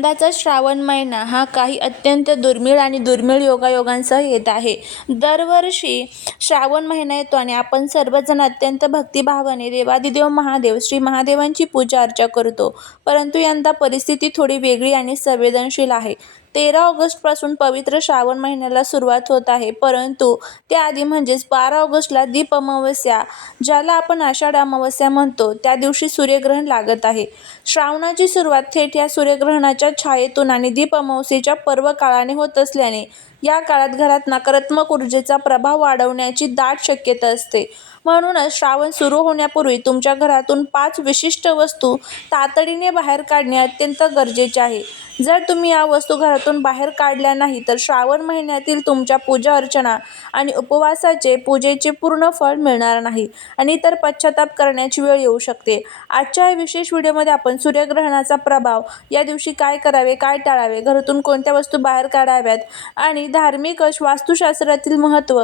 यंदाचा श्रावण महिना हा काही अत्यंत दुर्मिळ आणि दुर्मिळ योगायोगांसह येत आहे. दरवर्षी श्रावण महिना येतो आणि आपण सर्वजण अत्यंत भक्तिभावाने देवादिदेव महादेव श्री महादेवांची पूजा अर्चा करतो. परंतु यंदा परिस्थिती थोडी वेगळी आणि संवेदनशील आहे. 13 ऑगस्टपासून पवित्र श्रावण महिन्याला सुरुवात होत आहे. परंतु त्याआधी म्हणजेच 12 ऑगस्टला दीप अमावस्या, ज्याला आपण आषाढ अमावस्या म्हणतो, त्या दिवशी सूर्यग्रहण लागत आहे. श्रावणाची सुरुवात थेट या सूर्यग्रहणाच्या छायेतून आणि दीप अमावस्येच्या पर्वकाळाने होत असल्याने या काळात घरात नकारात्मक ऊर्जेचा प्रभाव वाढवण्याची दाट शक्यता असते. म्हणूनच श्रावण सुरू होण्यापूर्वी तुमच्या घरातून 5 विशिष्ट वस्तू तातडीने बाहेर काढणे अत्यंत गरजेचे आहे. जर तुम्ही या वस्तू घरातून बाहेर काढल्या नाही तर श्रावण महिन्यातील तुमच्या पूजा अर्चना आणि उपवासाचे पूजेचे पूर्ण फळ मिळणार नाही आणि तर पश्चाताप करण्याची वेळ येऊ शकते. आजच्या या विशेष व्हिडिओमध्ये आपण सूर्यग्रहणाचा प्रभाव, या दिवशी काय करावे, काय टाळावे, घरातून कोणत्या वस्तू बाहेर काढाव्यात आणि धार्मिक वास्तुशास्त्रातील महत्त्व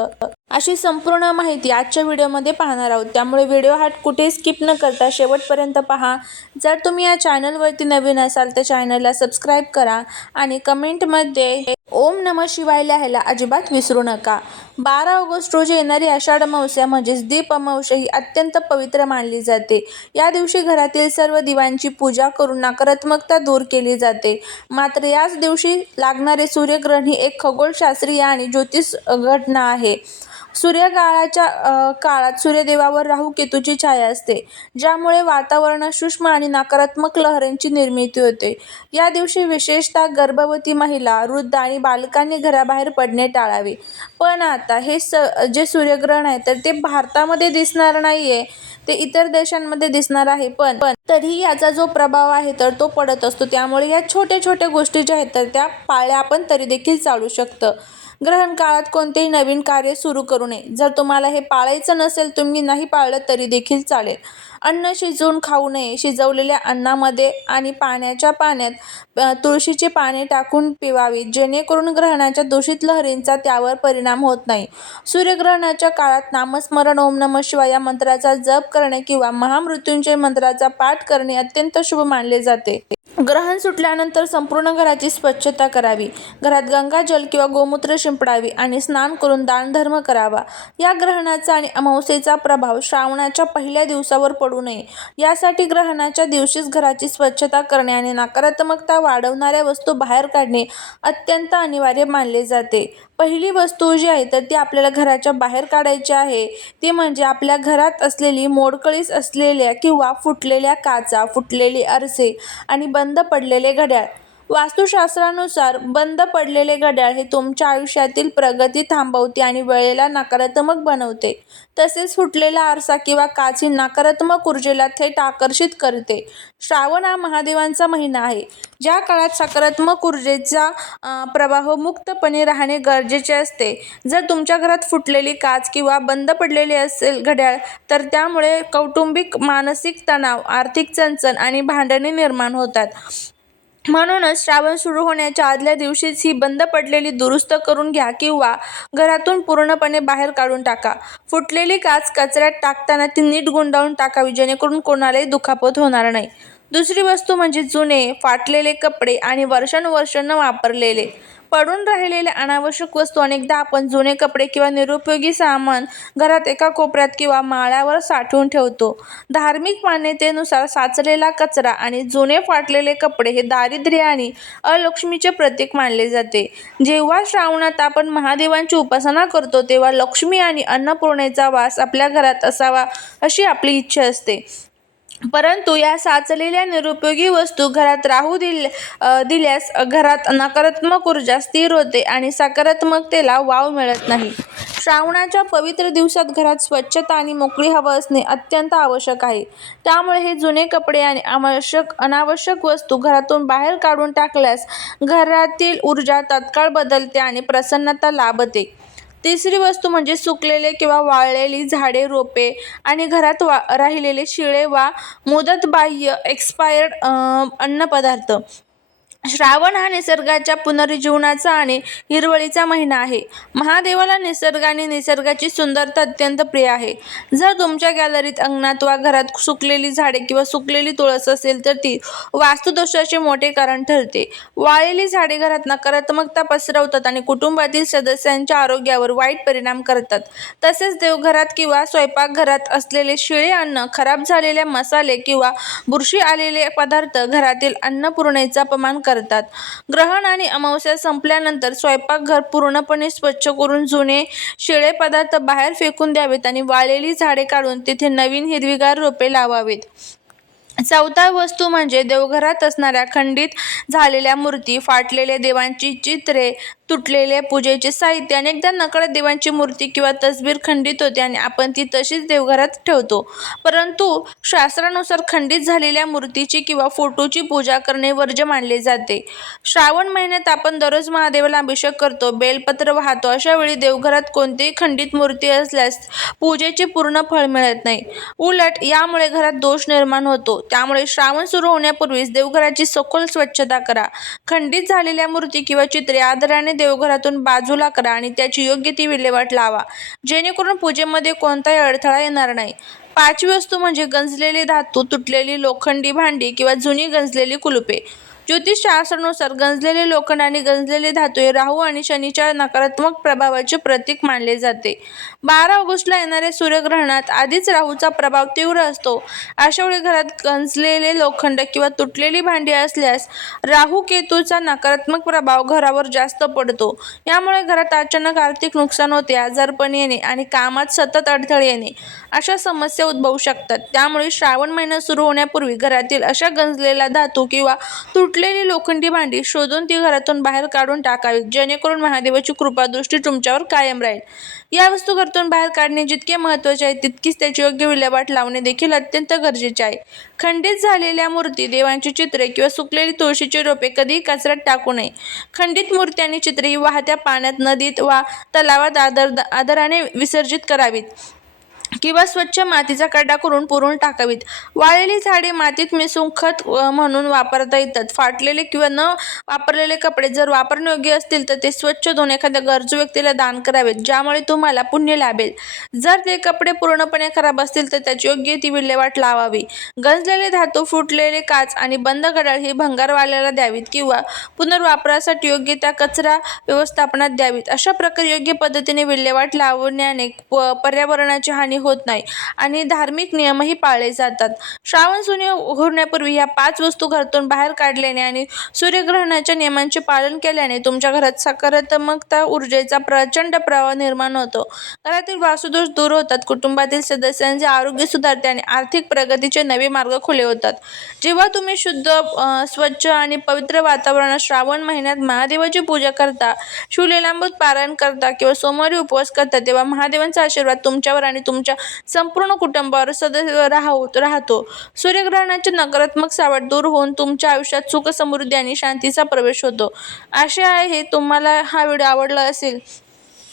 अशी संपूर्ण माहिती आजच्या व्हिडिओमध्ये पाहणार आहोत. त्यामुळे व्हिडिओ हा कुठे स्किप न करता शेवटपर्यंत पहा. जर तुम्ही या चॅनलवरती नवीन असाल तर चॅनलला सबस्क्राईब करा आणि कमेंटमध्ये ओम नमः शिवाय लिहायला अजिबात विसरू नका. 12 ऑगस्ट रोजी येणारी आषाढ अमावस्या म्हणजेच दीप अमावस्या ही अत्यंत पवित्र मानली जाते. या दिवशी घरातील सर्व दिवांची पूजा करून नकारात्मकता दूर केली जाते. मात्र याच दिवशी लागणारे सूर्यग्रहण ही एक खगोलशास्त्रीय आणि ज्योतिष घटना आहे. सूर्यकाळाच्या काळात सूर्यदेवावर राहू केतूची छाया असते, ज्यामुळे वातावरणात सूक्ष्म आणि नकारात्मक लहरींची निर्मिती होते. या दिवशी विशेषतः गर्भवती महिला, वृद्ध आणि बालकांनी घराबाहेर पडणे टाळावे. पण आता हे जे सूर्यग्रहण आहे तर ते भारतामध्ये दिसणार नाहीये, ते इतर देशांमध्ये दिसणार आहे. पण तरीही याचा जो प्रभाव आहे तर तो पडत असतो. त्यामुळे या छोट्या छोट्या गोष्टी ज्या आहेत तर त्या पाळल्या आपण तरी देखील चालू शकतं. ग्रहण काळात कोणतेही नवीन कार्य सुरू करू नये. जर तुम्हाला हे पाळायचं नसेल, तुम्ही नाही पाळलं तरी देखील चालेल. अन्न शिजवून खाऊ नये. शिजवलेल्या अन्नामध्ये आणि पाण्याच्या पाण्यात तुळशीची पाने टाकून पिवावी, जेणेकरून ग्रहणाच्या दूषित लहरींचा त्यावर परिणाम होत नाही. सूर्यग्रहणाच्या काळात नामस्मरण, ओम नमः शिवाय या मंत्राचा जप करणे किंवा महामृत्युंजय मंत्राचा पाठ करणे अत्यंत शुभ मानले जाते. ग्रहण सुटल्यानंतर संपूर्ण घराची स्वच्छता करावी. घरात गंगाजल किंवा गोमूत्र शिंपडावी आणि स्नान करून दानधर्म करावा. या ग्रहणाचा आणि अमावस्येचा प्रभाव श्रावणाच्या पहिल्या दिवसावर पडू नये, यासाठी ग्रहणाच्या दिवशीच घराची स्वच्छता करणे आणि नकारात्मकता वाढवणाऱ्या वस्तू बाहेर काढणे अत्यंत अनिवार्य मानले जाते. पहिली वस्तू जी आहे तर ती आपल्याला घराच्या बाहेर काढायची आहे, ती म्हणजे आपल्या घरात असलेली मोडकळीस असलेल्या किंवा फुटलेल्या काचा, फुटलेले आरसे आणि बंद पडलेले घड्याळ. वास्तुशास्त्रानुसार बंद पडलेले घड्याळ हे तुमच्या आयुष्यातील प्रगती थांबवते आणि वेळेला नकारात्मक बनवते. तसेच फुटलेला आरसा किंवा काच ही नकारात्मक ऊर्जेला थेट आकर्षित करते. श्रावण हा महादेवांचा महिना आहे, ज्या काळात सकारात्मक ऊर्जेचा प्रवाह मुक्तपणे राहणे गरजेचे असते. जर तुमच्या घरात फुटलेली काच किंवा बंद पडलेले असेल घड्याळ तर त्यामुळे कौटुंबिक मानसिक तणाव, आर्थिक चणचण आणि भांडणे निर्माण होतात. म्हणूनच श्रावण सुरू होण्याच्या आदल्या दिवशीच ही बंद पडलेली दुरुस्त करून घ्या किंवा घरातून पूर्णपणे बाहेर काढून टाका. फुटलेली काच कचऱ्यात टाकताना ती नीट गुंडाळून टाकावी, जेणेकरून कोणालाही दुखापत होणार नाही. दुसरी वस्तू म्हणजे जुने, फाटलेले कपडे आणि वर्षानुवर्ष न वापरलेले, पडून राहिलेल्या अनावश्यक वस्तू. अनेकदा आपण जुने कपडे किंवा निरुपयोगी सामान घरात एका कोपऱ्यात किंवा माळ्यावर साठवून ठेवतो. धार्मिक मान्यतेनुसार साचलेला कचरा आणि जुने फाटलेले कपडे हे दारिद्र्य आणि अलक्ष्मीचे प्रतीक मानले जाते. जेव्हा श्रावणात आपण महादेवांची उपासना करतो तेव्हा लक्ष्मी आणि अन्नपूर्णेचा वास आपल्या घरात असावा अशी आपली इच्छा असते. परंतु या साचलेल्या निरुपयोगी वस्तू घरात राहू दिल्यास घरात नकारात्मक ऊर्जा स्थिर होते आणि सकारात्मकतेला वाव मिळत नाही. श्रावणाच्या पवित्र दिवसात घरात स्वच्छता आणि मोकळी हवा असणे अत्यंत आवश्यक आहे. त्यामुळे हे जुने कपडे आणि अनावश्यक वस्तू घरातून बाहेर काढून टाकल्यास घरातील ऊर्जा तात्काळ बदलते आणि प्रसन्नता लाभते. तिसरी वस्तू म्हणजे सुकलेले किंवा वाळलेली झाडे, रोपे आणि घरात राहिलेले शिळे वा मुदतबाह्य एक्सपायर्ड अन्नपदार्थ. श्रावण हा निसर्गाच्या पुनरुज्जीवनाचा आणि हिरवळीचा महिना आहे. महादेवाला निसर्ग आणि निसर्गाची सुंदरता अत्यंत प्रिय आहे. जर तुमच्या गॅलरीत, अंगणात वा घरात सुकलेली झाडे किंवा सुकलेली तुळस असेल तर ती वास्तुदोषाचे मोठे कारण ठरते. वाळलेली झाडे घरात नकारात्मकता पसरवतात आणि कुटुंबातील सदस्यांच्या आरोग्यावर वाईट परिणाम करतात. तसेच देवघरात किंवा स्वयंपाकघरात असलेले शिळे अन्न, खराब झालेले मसाले किंवा बुरशी आलेले पदार्थ घरातील अन्नपूर्णेचा अपमान करतात. ग्रहण आणि अमावस्या संपल्यानंतर स्वयंपाकघर पूर्णपणे स्वच्छ करून जुने शिळे पदार्थ बाहेर फेकून द्यावेत आणि वाळलेली झाडे काढून तिथे नवीन हिरवीगार रोपे लावावीत. चौथा वस्तू म्हणजे देवघरात असणाऱ्या खंडित झालेल्या मूर्ती, फाटलेल्या देवांची चित्रे, तुटलेले पूजेचे साहित्य. अनेकदा नकळत देवांची मूर्ती किंवा तसबीर खंडित होते आणि आपण ती तशीच देवघरात ठेवतो. परंतु शास्त्रानुसार खंडित झालेल्या मूर्तीची किंवा फोटोची पूजा करणे वर्ज्य मानले जाते. श्रावण महिन्यात आपण दररोज महादेवाला अभिषेक करतो, बेलपत्र वाहतो. अशा वेळी देवघरात कोणतीही खंडित मूर्ती असल्यास पूजेचे पूर्ण फळ मिळत नाही. उलट यामुळे घरात दोष निर्माण होतो. त्यामुळे श्रावण सुरू होण्यापूर्वीच देवघराची सखोल स्वच्छता करा. खंडित झालेल्या मूर्ती किंवा चित्रे आदराने देवघरातून बाजूला करा आणि त्याची योग्य ती विल्हेवाट लावा, जेणेकरून पूजेमध्ये कोणताही अडथळा येणार नाही. पाचवी वस्तू म्हणजे गंजलेले धातू, तुटलेली लोखंडी भांडी किंवा जुनी गंजलेली कुलुपे. ज्योतिषशास्त्रानुसार गंजलेले लोखंड आणि गंजलेले धातू हे राहू आणि शनीच्या नकारात्मक प्रभावाचे प्रतीक मानले जाते. 12 ऑगस्टला येणाऱ्या सूर्यग्रहणात आधीच राहूचा प्रभाव तीव्र असतो. अशा वेळी घरात गंजलेले लोखंड किंवा तुटलेली भांडी असल्यास राहू केतूचा नकारात्मक प्रभाव घरावर जास्त पडतो. यामुळे घरात अचानक आर्थिक नुकसान होते, आजारपण येणे आणि कामात सतत अडथळे येणे अशा समस्या उद्भवू शकतात. त्यामुळे श्रावण महिना सुरू होण्यापूर्वी घरातील अशा गंजलेला धातू किंवा तुटलेली लोखंडी भांडी शोधून ती घरातून बाहेर काढून टाकावीत, जेणेकरून महादेवाची कृपादृष्टी तुमच्यावर कायम राहील. या वस्तू घरातून बाहेर काढणे जितके महत्त्वाचे आहे तितकीच त्याची योग्य विल्हेवाट लावणे देखील अत्यंत गरजेचे आहे. खंडित झालेल्या मूर्ती, देवांची चित्रे किंवा सुकलेली तुळशीची रोपे कधीही कचऱ्यात टाकू नये. खंडित मूर्ती आणि चित्रे ही वाहत्या पाण्यात, नदीत वा तलावात आदराने विसर्जित करावीत किंवा स्वच्छ मातीचा खड्डा करून पुरून टाकावीत. वाळलेली झाडे मातीत मिसळून खत म्हणून वापरता येतात. फाटलेले किंवा न वापरलेले कपडे जर वापरण्यायोग्य असतील तर ते स्वच्छ धुवून एखाद्या गरजू व्यक्तीला दान करावेत, ज्यामुळे तुम्हाला पुण्य लाभेल. जर ते कपडे पूर्णपणे खराब असतील तर त्याची योग्य ती विल्हेवाट लावावी. गंजलेले धातू, फुटलेले काच आणि बंद घड्याळ ही भंगारवाल्याला द्यावीत किंवा पुनर्वापरासाठी योग्य त्या कचरा व्यवस्थापनात द्यावीत. अशा प्रकारे योग्य पद्धतीने विल्हेवाट लावण्याने पर्यावरणाची हानी होत नाही आणि धार्मिक नियमही पाळले जातात. श्रावण सुरू होण्यापूर्वी ह्या 5 वस्तू घरातून बाहेर काढल्याने आणि सूर्यग्रहणाच्या नियमांचे पालन केल्याने तुमच्या घरात सकारात्मकता ऊर्जेचा प्रचंड प्रवाह निर्माण होतो. घरातील वास्तुदोष दूर होतात, कुटुंबातील सदस्यांचे आरोग्य सुधारते आणि आर्थिक प्रगतीचे नवे मार्ग खुले होतात. जेव्हा तुम्ही शुद्ध, स्वच्छ आणि पवित्र वातावरणात श्रावण महिन्यात महादेवाची पूजा करता, शिवलीलामृत पारायण करता किंवा सोमवारी उपवास करता, तेव्हा महादेवांचा आशीर्वाद तुमच्यावर आणि तुमच्या संपूर्ण कुटुंबावर सदैव राहतो. सूर्यग्रहणाचे नकारात्मक सावट दूर होऊन तुमच्या आयुष्यात सुख, समृद्धी आणि शांतीचा प्रवेश होतो. आशा आहे तुम्हाला हा व्हिडिओ आवडला असेल.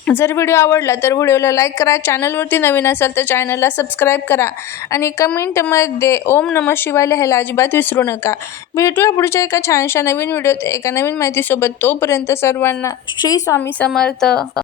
जर व्हिडिओ आवडला तर व्हिडिओला लाईक करा, चॅनलवरती नवीन असाल तर चॅनलला सबस्क्राईब करा आणि कमेंटमध्ये ओम नमः शिवाय लिहायला अजिबात विसरू नका. भेटूया पुढच्या एका छानशा नवीन व्हिडिओत एका नवीन माहितीसोबत. तोपर्यंत सर्वांना श्री स्वामी समर्थ.